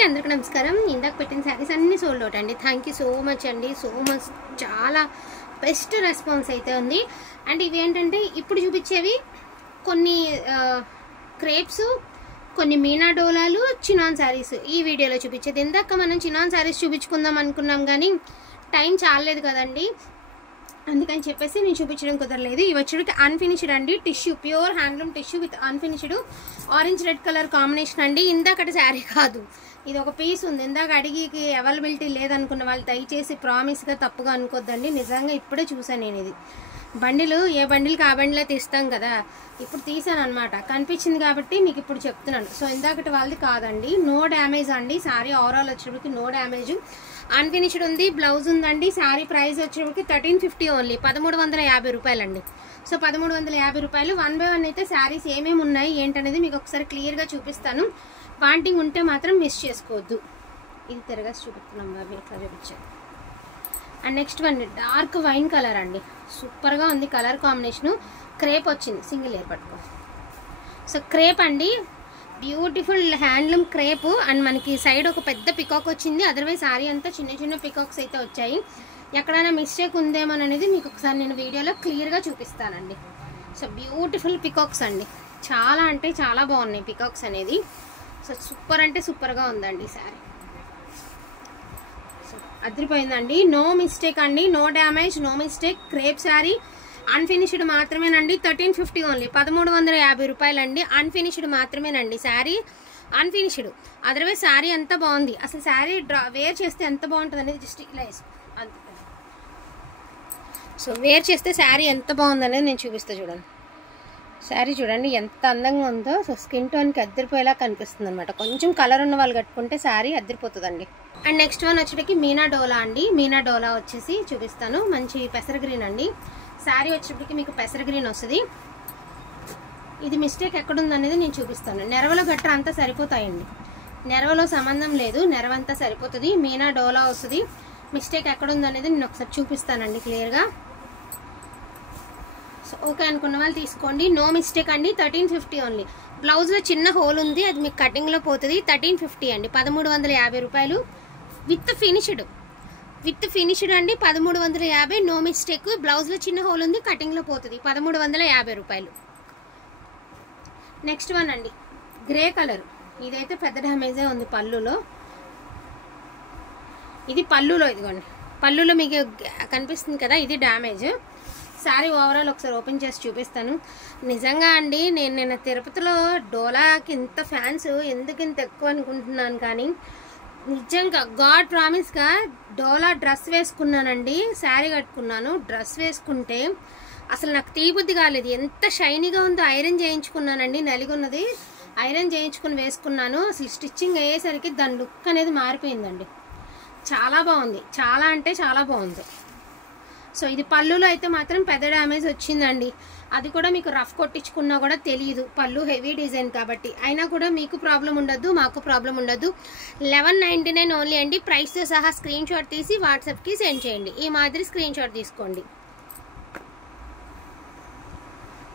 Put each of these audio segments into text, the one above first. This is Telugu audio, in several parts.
అందరికీ నమస్కారం. ఇందాక పెట్టిన శారీస్ అన్నీ సోల్డ్ అవుట్ అండి. థ్యాంక్ యూ సో మచ్ అండి. సో మచ్, చాలా బెస్ట్ రెస్పాన్స్ అయితే ఉంది. అండ్ ఇవి ఏంటంటే ఇప్పుడు చూపించేవి కొన్ని క్రేప్స్, కొన్ని మీనా డోలాలు, చినాన్ శారీస్ ఈ వీడియోలో చూపించేది. ఇందాక మనం చినాన్ శారీస్ చూపించుకుందాం అనుకున్నాం కానీ టైం చాలలేదు కదండి, అందుకని చెప్పేసి నేను చూపించడం కుదరలేదు. ఇవి వచ్చేటికి అన్ఫినిష్డ్ అండి, tissue, pure handloom tissue with unfinished orange red colour combination అండి. ఇందాకటి శారీ కాదు, ఇది ఒక పీస్ ఉంది. ఇందాక అడిగికి అవైలబిలిటీ లేదనుకున్న వాళ్ళు దయచేసి ప్రామిస్గా తప్పుగా అనుకోద్దండి. నిజంగా ఇప్పుడే చూసాను నేను. ఇది బండిలు, ఏ బండిలకి ఆ బండిలో తీస్తాం కదా, ఇప్పుడు తీసాను అనమాట, కనిపించింది కాబట్టి మీకు ఇప్పుడు చెప్తున్నాను. సో ఇందాకటి వాళ్ళది కాదండి, నో డ్యామేజ్ అండి. శారీ ఓవరాల్ వచ్చేటికి నో డ్యామేజ్, అన్ఫినిష్డ్ ఉంది, బ్లౌజ్ ఉందండి. శారీ ప్రైస్ వచ్చేటికి 1350 ఓన్లీ, 1350 రూపాయలండి. సో 1350 రూపాయలు. 1 by 1 అయితే శారీస్ ఏమేమి ఉన్నాయి ఏంటనేది మీకు ఒకసారి క్లియర్గా చూపిస్తాను. వాంటింగ్ ఉంటే మాత్రం మిస్ చేసుకోవద్దు. ఇది తిరగేసి చూపిస్తున్నాం బాబీ, ఎట్లా చూపించాను. And next one dark wine colour అండి, సూపర్గా ఉంది కలర్ కాంబినేషను. క్రేప్ వచ్చింది, సింగిల్ ఎయిర్ పట్టుకో. సో క్రేప్ అండి, బ్యూటిఫుల్ హ్యాండ్లూమ్ క్రేప్. అండ్ మనకి సైడ్ ఒక పెద్ద పికాక్ వచ్చింది, అదర్వైజ్ శారీ అంతా చిన్న చిన్న పికాక్స్ అయితే వచ్చాయి. ఎక్కడైనా మిస్టేక్ ఉందేమో అనేది మీకు ఒకసారి నేను వీడియోలో క్లియర్గా చూపిస్తానండి. సో బ్యూటిఫుల్ పికాక్స్ అండి, చాలా అంటే చాలా బాగున్నాయి పికాక్స్ అనేది. సో సూపర్ అంటే సూపర్గా ఉందండి శారీ. సో అదిరిపోయిందండి, నో మిస్టేక్ అండి, no damage, no mistake. Crepe sari unfinished మాత్రమేనండి, 1350 ఓన్లీ, 1350 రూపాయలండి. అన్ఫినిష్డ్ మాత్రమేనండి శారీ, అన్ఫినిష్డ్. అదర్వైజ్ శారీ ఎంత బాగుంది, అసలు శారీ వేర్ చేస్తే ఎంత బాగుంటుంది అనేది జస్ట్ ఇలా వేసుకో అంతే. సో వేర్ చేస్తే శారీ ఎంత బాగుంది అనేది నేను చూపిస్తా చూడండి. శారీ చూడండి ఎంత అందంగా ఉందో. సో స్కిన్ టోన్కి అద్దరిపోయేలా కనిపిస్తుంది అనమాట. కొంచెం కలర్ ఉన్న వాళ్ళు కట్టుకుంటే శారీ అద్దరిపోతుందండి. అండ్ నెక్స్ట్ వన్ వచ్చేటికి మీనా డోలా అండి. మీనా డోలా వచ్చేసి చూపిస్తాను, మంచి పెసర గ్రీన్ అండి. శారీ వచ్చేటికి మీకు పెసర గ్రీన్ వస్తుంది. ఇది మిస్టేక్ ఎక్కడుందనేది నేను చూపిస్తాను. నెరవలో గట్ర అంతా సరిపోతాయండి, నెరవలో సంబంధం లేదు, నెరవంతా సరిపోతుంది. మీనా డోలా వస్తుంది. మిస్టేక్ ఎక్కడుందనేది నేను ఒకసారి చూపిస్తానండి క్లియర్గా. సో ఓకే అనుకున్న వాళ్ళు తీసుకోండి, నో మిస్టేక్ అండి. 1350 ఓన్లీ. బ్లౌజ్లో చిన్న హోల్ ఉంది, అది మీకు కటింగ్లో పోతుంది. 1350 అండి, 1350 రూపాయలు. విత్ ఫినిష్డ్, విత్ ఫినిష్డ్ అండి, 1350, నో మిస్టేక్. బ్లౌజ్లో చిన్న హోల్ ఉంది, కటింగ్లో పోతుంది, 1350 రూపాయలు. నెక్స్ట్ వన్ అండి, గ్రే కలర్. ఇదైతే పెద్ద డ్యామేజే ఉంది పళ్ళులో. ఇది పళ్ళులో, ఇదిగోండి పళ్ళులో మీకు కనిపిస్తుంది కదా, ఇది డ్యామేజ్. శారీ ఓవరాల్ ఒకసారి ఓపెన్ చేసి చూపిస్తాను. నిజంగా అండి, నేను తిరుపతిలో డోలాకి ఇంత ఫ్యాన్స్ ఎందుకు ఇంత ఎక్కువ అనుకుంటున్నాను, కానీ నిజంగా గాడ్ ప్రామిస్గా డోలా డ్రెస్ వేసుకున్నానండి, శారీ కట్టుకున్నాను. డ్రెస్ వేసుకుంటే అసలు నాకు తీబుద్ధి కాలేదు, ఎంత షైనీగా ఉందో. ఐరన్ చేయించుకున్నానండి, నలిగున్నది ఐరన్ చేయించుకుని వేసుకున్నాను. అసలు స్టిచ్చింగ్ అయ్యేసరికి దాని లుక్ అనేది మారిపోయిందండి. చాలా బాగుంది, చాలా అంటే చాలా బాగుంది. సో ఇది పళ్ళులో అయితే మాత్రం పెద్ద డ్యామేజ్ వచ్చిందండి. అది కూడా మీకు రఫ్ కొట్టించుకున్నా కూడా తెలియదు, పళ్ళు హెవీ డిజైన్ కాబట్టి. అయినా కూడా మీకు ప్రాబ్లం ఉండద్దు, మాకు ప్రాబ్లం ఉండద్దు. 1199 ఓన్లీ అండి. ప్రైస్తో సహా స్క్రీన్ షాట్ తీసి వాట్సాప్కి సెండ్ చేయండి. ఈ మాదిరి స్క్రీన్ షాట్ తీసుకోండి.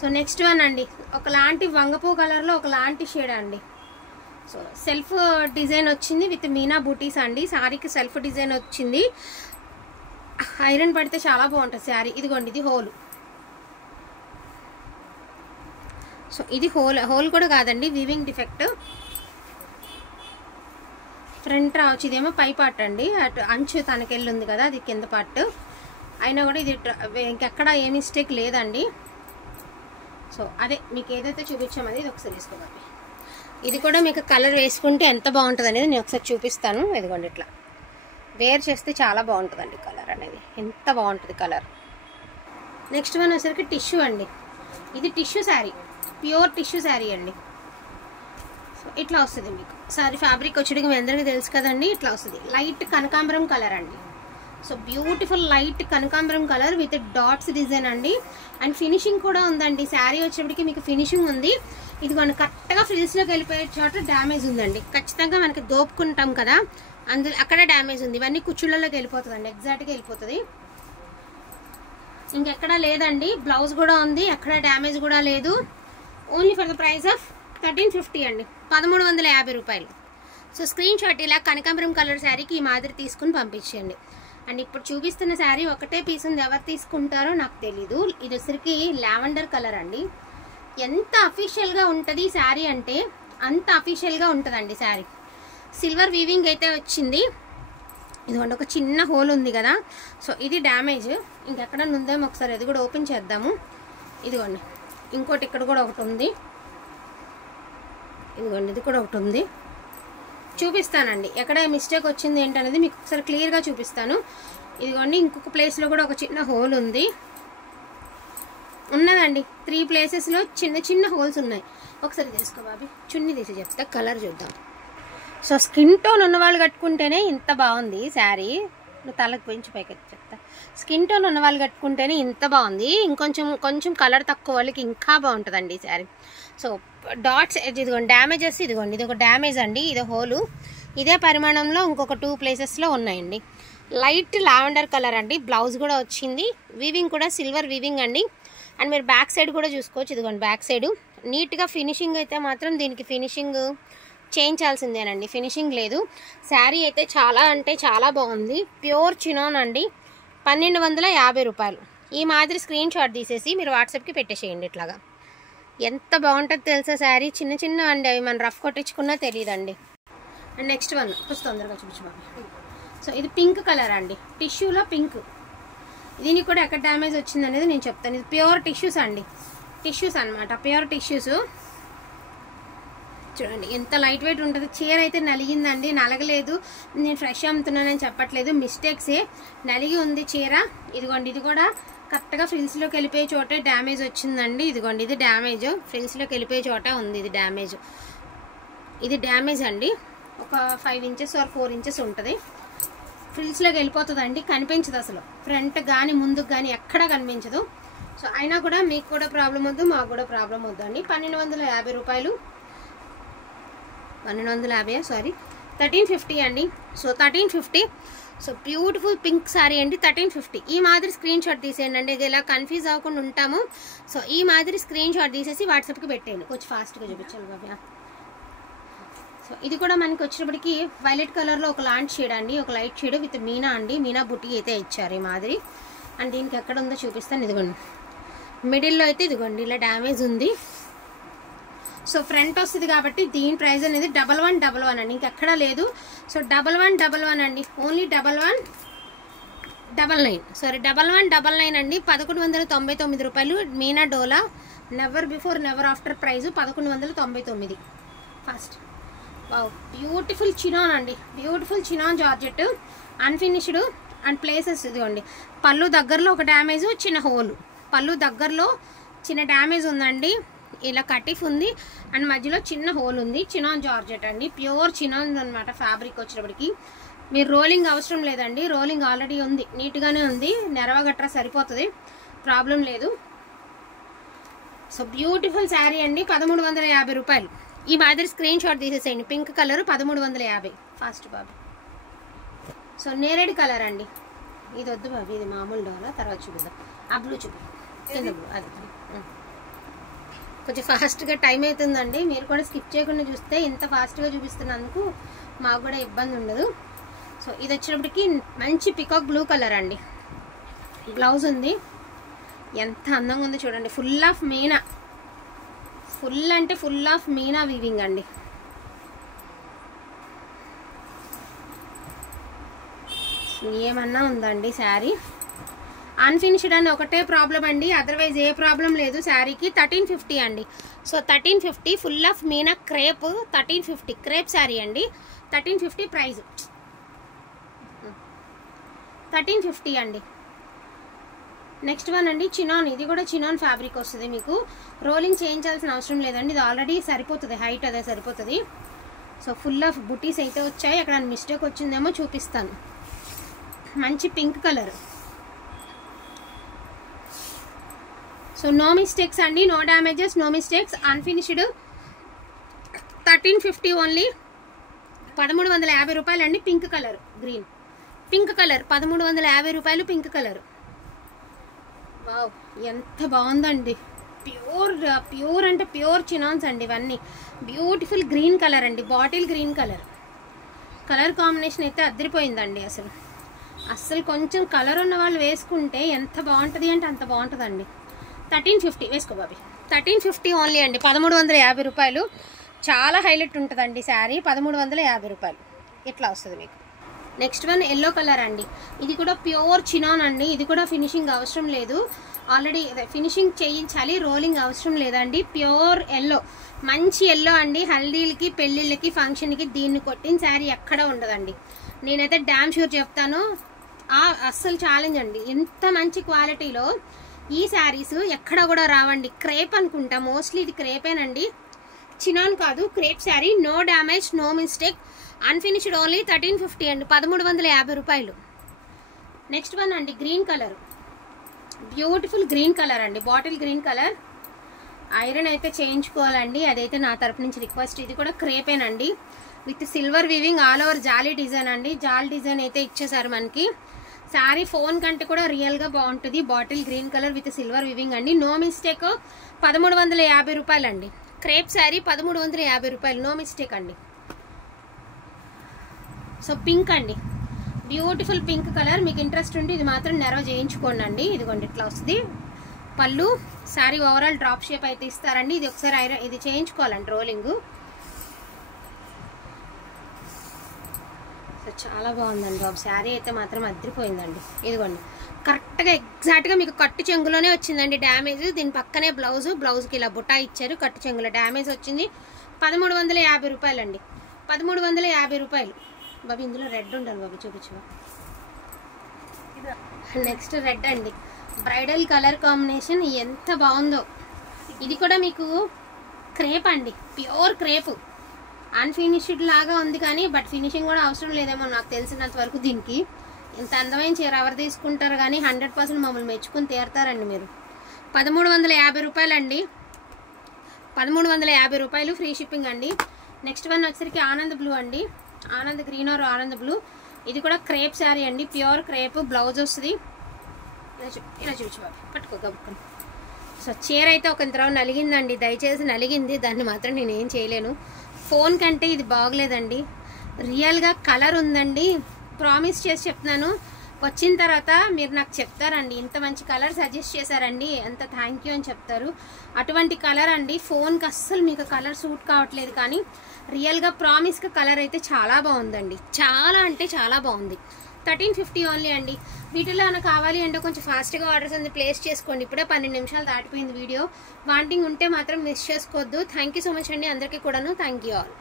సో నెక్స్ట్ వన్ అండి, ఒకలాంటి వంగపూ కలర్లో ఒకలాంటి షేడ్ అండి. సో సెల్ఫ్ డిజైన్ వచ్చింది విత్ మీనా బూటీస్ అండి. శారీకి సెల్ఫ్ డిజైన్ వచ్చింది, ఐరన్ పడితే చాలా బాగుంటుంది శారీ. ఇదిగోండి ఇది హోల్. సో ఇది హోల్ కూడా కాదండి, వీవింగ్ డిఫెక్ట్. ఫ్రంట్ రావచ్చు, ఇదేమో పై పార్ట్ అండి, అటు అంచు తనకెళ్ళి ఉంది కదా, అది కింద పార్ట్. అయినా కూడా ఇది ఇంకెక్కడ ఏ మిస్టేక్ లేదండి. సో అదే మీకు ఏదైతే చూపించామో అది ఇది ఒకసారి తీసుకోవాలి. ఇది కూడా మీకు కలర్ వేసుకుంటే ఎంత బాగుంటుంది అనేది నేను ఒకసారి చూపిస్తాను. ఇదిగోండి ఇట్లా వేర్ చేస్తే చాలా బాగుంటుందండి కలర్ అనేది, ఎంత బాగుంటుంది కలర్. నెక్స్ట్ వన్ వచ్చేసరికి టిష్యూ అండి. ఇది tissue sari, pure tissue sari అండి. సో ఇట్లా వస్తుంది మీకు శారీ. ఫ్యాబ్రిక్ వచ్చేటికి మీ అందరికీ తెలుసు కదండి, ఇట్లా వస్తుంది. లైట్ కనకాంబరం కలర్ అండి. సో బ్యూటిఫుల్ లైట్ కనకాంబరం కలర్ విత్ డాట్స్ డిజైన్ అండి. అండ్ ఫినిషింగ్ కూడా ఉందండి. శారీ వచ్చేప్పటికి మీకు ఫినిషింగ్ ఉంది. ఇదిగోండి కరెక్ట్గా ఫ్రిల్స్లోకి వెళ్ళిపోయే చోట డ్యామేజ్ ఉందండి. ఖచ్చితంగా మనకి దోపుకుంటాం కదా, అందులో అక్కడ డ్యామేజ్ ఉంది. ఇవన్నీ కుచ్చుళ్ళలోకి వెళ్ళిపోతుందండి, ఎగ్జాక్ట్గా వెళ్ళిపోతుంది, ఇంకెక్కడా లేదండి. బ్లౌజ్ కూడా ఉంది, ఎక్కడ డ్యామేజ్ కూడా లేదు. Only for the price of 1350 అండి, 1350 రూపాయలు. సో స్క్రీన్ షాట్ ఇలా కనకాంబరం కలర్ శారీకి ఈ మాదిరి తీసుకుని పంపించండి. అండ్ ఇప్పుడు చూపిస్తున్న శారీ ఒకటే పీస్ ఉంది, ఎవరు తీసుకుంటారో నాకు తెలీదు. ఇది వచ్చరికి లావెండర్ కలర్ అండి. ఎంత అఫీషియల్గా ఉంటుంది శారీ అంటే అంత అఫీషియల్గా ఉంటుందండి శారీ. సిల్వర్ వీవింగ్ అయితే వచ్చింది. ఇదిగోండి ఒక చిన్న హోల్ ఉంది కదా, సో ఇది డ్యామేజ్. ఇంకెక్కడ ఉందేమో ఒకసారి అది కూడా ఓపెన్ చేద్దాము. ఇదిగోండి ఇంకోటి ఇక్కడ కూడా ఒకటి ఉంది. ఇదిగోండి ఇది కూడా ఒకటి ఉంది. చూపిస్తానండి ఎక్కడ మిస్టేక్ వచ్చింది ఏంటనేది మీకు ఒకసారి క్లియర్గా చూపిస్తాను. ఇదిగోండి ఇంకొక ప్లేస్లో కూడా ఒక చిన్న హోల్ ఉంది, ఉన్నదండి 3 ప్లేసెస్లో చిన్న చిన్న హోల్స్ ఉన్నాయి. ఒకసారి తీసుకో బాబీ, చున్నీ తీసి చెప్తా, కలర్ చూద్దాం. సో స్కిన్ టోన్ ఉన్న వాళ్ళు కట్టుకుంటేనే ఇంత బాగుంది శారీ. నువ్వు తలకు పెంచి పైకి చెప్తా. స్కిన్ టోన్ ఉన్న వాళ్ళు కట్టుకుంటేనే ఇంత బాగుంది. కొంచెం కలర్ తక్కువ వాళ్ళకి ఇంకా బాగుంటుందండి ఈ శారీ. సో డాట్స్ ఇదిగోండి డ్యామేజెస్, ఇదిగోండి ఇది ఒక డ్యామేజ్ అండి, ఇది హోలు. ఇదే పరిమాణంలో ఇంకొక 2 ప్లేసెస్లో ఉన్నాయండి. లైట్ లావెండర్ కలర్ అండి. బ్లౌజ్ కూడా వచ్చింది, వీవింగ్ కూడా సిల్వర్ వీవింగ్ అండి. అండ్ మీరు బ్యాక్ సైడ్ కూడా చూసుకోవచ్చు. ఇదిగోండి బ్యాక్ సైడ్ నీట్గా ఫినిషింగ్ అయితే మాత్రం దీనికి ఫినిషింగ్ చేయించాల్సిందేనండి, ఫినిషింగ్ లేదు. శారీ అయితే చాలా అంటే చాలా బాగుంది. ప్యూర్ చినాన్ అండి, 1250 రూపాయలు. ఈ మాదిరి స్క్రీన్ షాట్ తీసేసి మీరు వాట్సాప్కి పెట్టేసేయండి. ఇట్లాగా ఎంత బాగుంటుందో తెలుసా శారీ. చిన్న చిన్న అండి, అవి మనం రఫ్ కొట్టించుకున్నా తెలియదండి. అండ్ నెక్స్ట్ వన్ కొంచెం తొందరగా చూపించు బాబు. సో ఇది పింక్ కలర్ అండి, టిష్యూలో పింక్. దీనికి కూడా ఎక్కడ డ్యామేజ్ వచ్చింది అనేది నేను చెప్తాను. ఇది ప్యూర్ టిష్యూస్ అండి, టిష్యూస్ అనమాట, ప్యూర్ టిష్యూస్. చూడండి ఎంత లైట్ వెయిట్ ఉంటుంది. చీర అయితే నలిగిందండి, నలగలేదు. నేను ఫ్రెష్ అమ్ముతున్నానని చెప్పట్లేదు, మిస్టేక్సే. నలిగి ఉంది చీర. ఇదిగోండి ఇది కూడా కరెక్ట్గా ఫ్రిల్స్లోకి వెళ్ళిపోయే చోటే డ్యామేజ్ వచ్చిందండి. ఇదిగోండి ఇది డ్యామేజ్, ఫ్రిల్స్లోకి వెళ్ళిపోయే చోట ఉంది ఇది డ్యామేజ్. ఇది డ్యామేజ్ అండి, ఒక 5 ఇంచెస్ ఆర్ 4 ఇంచెస్ ఉంటుంది. ఫ్రిల్స్లోకి వెళ్ళిపోతుందండి, కనిపించదు అసలు. ఫ్రంట్ కానీ ముందుకు కానీ ఎక్కడా కనిపించదు. సో అయినా కూడా మీకు కూడా ప్రాబ్లం వద్దు, మాకు కూడా ప్రాబ్లం వద్దు అండి. 1250 రూపాయలు, 1250 సారీ 1350 అండి. So 1350. So beautiful pink sorry అండి, 1350. ఈ మాదిరి స్క్రీన్ షాట్ తీసేయండి అండి, ఇది ఇలా కన్ఫ్యూజ్ అవ్వకుండా ఉంటాము. సో ఈ మాదిరి స్క్రీన్ షాట్ తీసేసి వాట్సాప్కి పెట్టేయండి. కొంచెం ఫాస్ట్గా చూపించాలి బాబా. సో ఇది కూడా మనకి వచ్చినప్పటికీ వైలెట్ కలర్లో ఒక లాంటి షేడ్ అండి, ఒక లైట్ షేడ్ విత్ మీనా అండి. మీనా బుట్టి అయితే ఇచ్చారు ఈ మాదిరి. అండ్ దీనికి ఎక్కడ ఉందో చూపిస్తాను. ఇదిగోండి మిడిల్లో అయితే ఇదిగోండి ఇలా డ్యామేజ్ ఉంది. సో ఫ్రంట్ వస్తుంది కాబట్టి దీని ప్రైస్ అనేది 1111 అండి, ఇంకెక్కడా లేదు. సో 1111 అండి, ఓన్లీ 1199. సారీ 1199 అండి, 1199 రూపాయలు. Meena Dola never before never after price 1199 first. Wow beautiful chinon అండి, beautiful chinon georgette, unfinished and places. ఇదిగోండి పళ్ళు దగ్గరలో ఒక డ్యామేజ్, చిన్న హోల్. పళ్ళు దగ్గరలో చిన్న డ్యామేజ్ ఉందండి, ఇలా కటిఫ్ ఉంది అండ్ మధ్యలో చిన్న హోల్ ఉంది. చినాన్ జార్జెట్ అండి, ప్యూర్ చినాన్ అనమాట. ఫ్యాబ్రిక్ వచ్చినప్పటికి మీరు రోలింగ్ అవసరం లేదండి, రోలింగ్ ఆల్రెడీ ఉంది, నీట్గానే ఉంది. నెరవ గట్రా సరిపోతుంది, ప్రాబ్లం లేదు. సో బ్యూటిఫుల్ శారీ అండి, 1350 రూపాయలు. ఈ మాదిరి స్క్రీన్ షాట్ తీసేసేయండి. పింక్ కలర్ 1350 ఫాస్ట్ బాబు. సో నేరేడ్ కలర్ అండి, ఇది వద్దు బాబు, ఇది మామూలు డోలా, తర్వాత చూపిద్దాం. ఆ బ్లూ చూపి, కింద బ్లూ, అది కొంచెం ఫాస్ట్గా టైం అవుతుందండి. మీరు కూడా స్కిప్ చేయకుండా చూస్తే ఇంత ఫాస్ట్గా చూపిస్తున్నందుకు మాకు కూడా ఇబ్బంది ఉండదు. సో ఇది వచ్చినప్పటికి మంచి పికాక్ బ్లూ కలర్ అండి. బ్లౌజ్ ఉంది, ఎంత అందంగా ఉందో చూడండి. ఫుల్ ఆఫ్ మీనా, ఫుల్ అంటే ఫుల్ ఆఫ్ మీనా వీవింగ్ అండి. ఏమన్నా ఉందండి శారీ. అన్ఫినిష్డ్ అని ఒకటే ప్రాబ్లం అండి, అదర్వైజ్ ఏ ప్రాబ్లం లేదు శారీకి. 1350 అండి. So 1350 full of Meena crepe, 1350 crepe sari అండి. 1350 ప్రైజ్, 1350 అండి. నెక్స్ట్ వన్ అండి చినాన్. ఇది కూడా చినాన్ ఫ్యాబ్రిక్ వస్తుంది, మీకు రోలింగ్ చేయించాల్సిన అవసరం లేదండి, ఇది ఆల్రెడీ సరిపోతుంది, హైట్ అదే సరిపోతుంది. సో ఫుల్ ఆఫ్ బుటీస్ అయితే వచ్చాయి. అక్కడ మిస్టేక్ వచ్చిందేమో చూపిస్తాను. మంచి pink colour. So no mistakes అండి, no damages, no mistakes, unfinished. 1350 only, 1350 రూపాయలు అండి. Pink colour, green pink colour, 1350 రూపాయలు పింక్ కలర్. వావ్ ఎంత బాగుందండి, ప్యూర్ అంటే ప్యూర్ చినాన్స్ అండి ఇవన్నీ. బ్యూటిఫుల్ గ్రీన్ కలర్ అండి, bottle green colour. Colour combination అయితే అదిరిపోయిందండి. అస్సలు కొంచెం కలర్ ఉన్న వాళ్ళు వేసుకుంటే ఎంత బాగుంటుంది అంటే అంత బాగుంటుందండి. 1350 వేసుకో బాబీ. 1350 ఓన్లీ అండి. 1350 రూపాయలు. చాలా హైలైట్ ఉంటుందండి శారీ. 1350 రూపాయలు ఇట్లా వస్తుంది మీకు. నెక్స్ట్ వన్ ఎల్లో కలర్ అండి. ఇది కూడా ప్యూర్ చినాన్ అండి. ఇది కూడా ఫినిషింగ్ అవసరం లేదు, ఆల్రెడీ ఫినిషింగ్ చేయించాలి, రోలింగ్ అవసరం లేదండి. ప్యూర్ ఎల్లో, మంచి ఎల్లో అండి. హల్దీలకి, పెళ్ళిళ్ళకి, ఫంక్షన్కి దీన్ని కొట్టిన శారీ ఎక్కడ ఉండదండి. నేనైతే డ్యామ్ షూర్ చెప్తాను. అస్సలు ఛాలెంజ్ అండి. ఎంత మంచి క్వాలిటీలో ఈ శారీస్ ఎక్కడ కూడా రావండి. క్రేప్ అనుకుంటా, మోస్ట్లీ ఇది క్రేపేనండి, చినాన్ కాదు, crepe sari. No damage, no mistake, unfinished. Only 1350 అండి. 1350 రూపాయలు. నెక్స్ట్ వన్ అండి green colour, beautiful green colour అండి, బాటిల్ గ్రీన్ కలర్. ఐరన్ అయితే చేయించుకోవాలండి, అదైతే నా తరపు నుంచి రిక్వెస్ట్. ఇది కూడా క్రేపేనండి with silver weaving, all over jali design అండి. జాల్ డిజైన్ అయితే ఇచ్చేసారు మనకి. శారీ ఫోన్ కంటే కూడా రియల్గా బాగుంటుంది. Bottle green colour with silver weaving అండి. No mistake. 1350 రూపాయలు అండి. క్రేప్ శారీ 1350 రూపాయలు, నో మిస్టేక్ అండి. సో పింక్ అండి, బ్యూటిఫుల్ పింక్ కలర్. మీకు ఇంట్రెస్ట్ ఉంటే ఇది మాత్రం నెరవ చేయించుకోండి అండి. ఇదిగోండి ఇట్లా వస్తుంది పళ్ళు. శారీ ఓవరాల్ డ్రాప్ షేప్ అయితే ఇస్తారండి. ఇది ఒకసారి ఐరన్ ఇది చేయించుకోవాలండి రోలింగ్. సో చాలా బాగుందండి బాబు. శారీ అయితే మాత్రం అదిరిపోయిందండి. ఇదిగోండి కరెక్ట్గా ఎగ్జాక్ట్గా మీకు కట్టు చెంగులోనే వచ్చిందండి డ్యామేజ్. దీని పక్కనే బ్లౌజ్కి ఇలా బుటా ఇచ్చారు. కట్టు చెంగులో డ్యామేజ్ వచ్చింది. 1350 రూపాయలు అండి. 1350 రూపాయలు బాబు. ఇందులో రెడ్ ఉండాలి బాబు, చూపించు. నెక్స్ట్ రెడ్ అండి, బ్రైడల్ కలర్ కాంబినేషన్ ఎంత బాగుందో. ఇది కూడా మీకు క్రేప్ అండి, ప్యూర్ క్రేప్. అన్ఫినిష్డ్ లాగా ఉంది కానీ బట్ ఫినిషింగ్ కూడా అవసరం లేదేమో నాకు తెలిసినంత వరకు. దీనికి ఇంత అందమైన చీర ఎవరు తీసుకుంటారు కానీ 100% మమ్మల్ని మెచ్చుకుని తీరుతారండి మీరు. 1350 రూపాయలు అండి. 1350 రూపాయలు, ఫ్రీ షిప్పింగ్ అండి. నెక్స్ట్ వన్ వచ్చేసరికి ఆనంద్ బ్లూ అండి, Anand green are Anand blue. ఇది కూడా క్రేప్ శారీ అండి, ప్యూర్ క్రేప్. బ్లౌజ్ వస్తుంది ఇలా చూసి పట్టుకో గబుక్కుని. సో చీర అయితే ఒక ఇంత నలిగిందండి, దయచేసి నలిగింది, దాన్ని మాత్రం నేను ఏం చేయలేను. ఫోన్ కంటే ఇది బాగలేదండి, రియల్గా కలర్ ఉందండి. ప్రామిస్ చేసి చెప్తున్నాను, వచ్చిన తర్వాత మీరు నాకు చెప్తారండి ఇంత మంచి కలర్ సజెస్ట్ చేశారండి, ఎంత థ్యాంక్ యూ అని చెప్తారు. అటువంటి కలర్ అండి. ఫోన్కి అస్సలు మీకు కలర్ సూట్ కావట్లేదు కానీ రియల్గా ప్రామిస్గా కలర్ అయితే చాలా బాగుందండి. చాలా అంటే చాలా బాగుంది. 1350 ఓన్లీ అండి. వీటిలో ఏమైనా కావాలి అంటే కొంచెం ఫాస్ట్గా ఆర్డర్స్ అనేది ప్లేస్ చేసుకోండి. ఇప్పుడే 12 నిమిషాలు దాటిపోయింది వీడియో. వాంటింగ్ ఉంటే మాత్రం మిస్ చేసుకోవద్దు. థ్యాంక్ యూ సో మచ్ అండి అందరికీ కూడాను. Thank you all.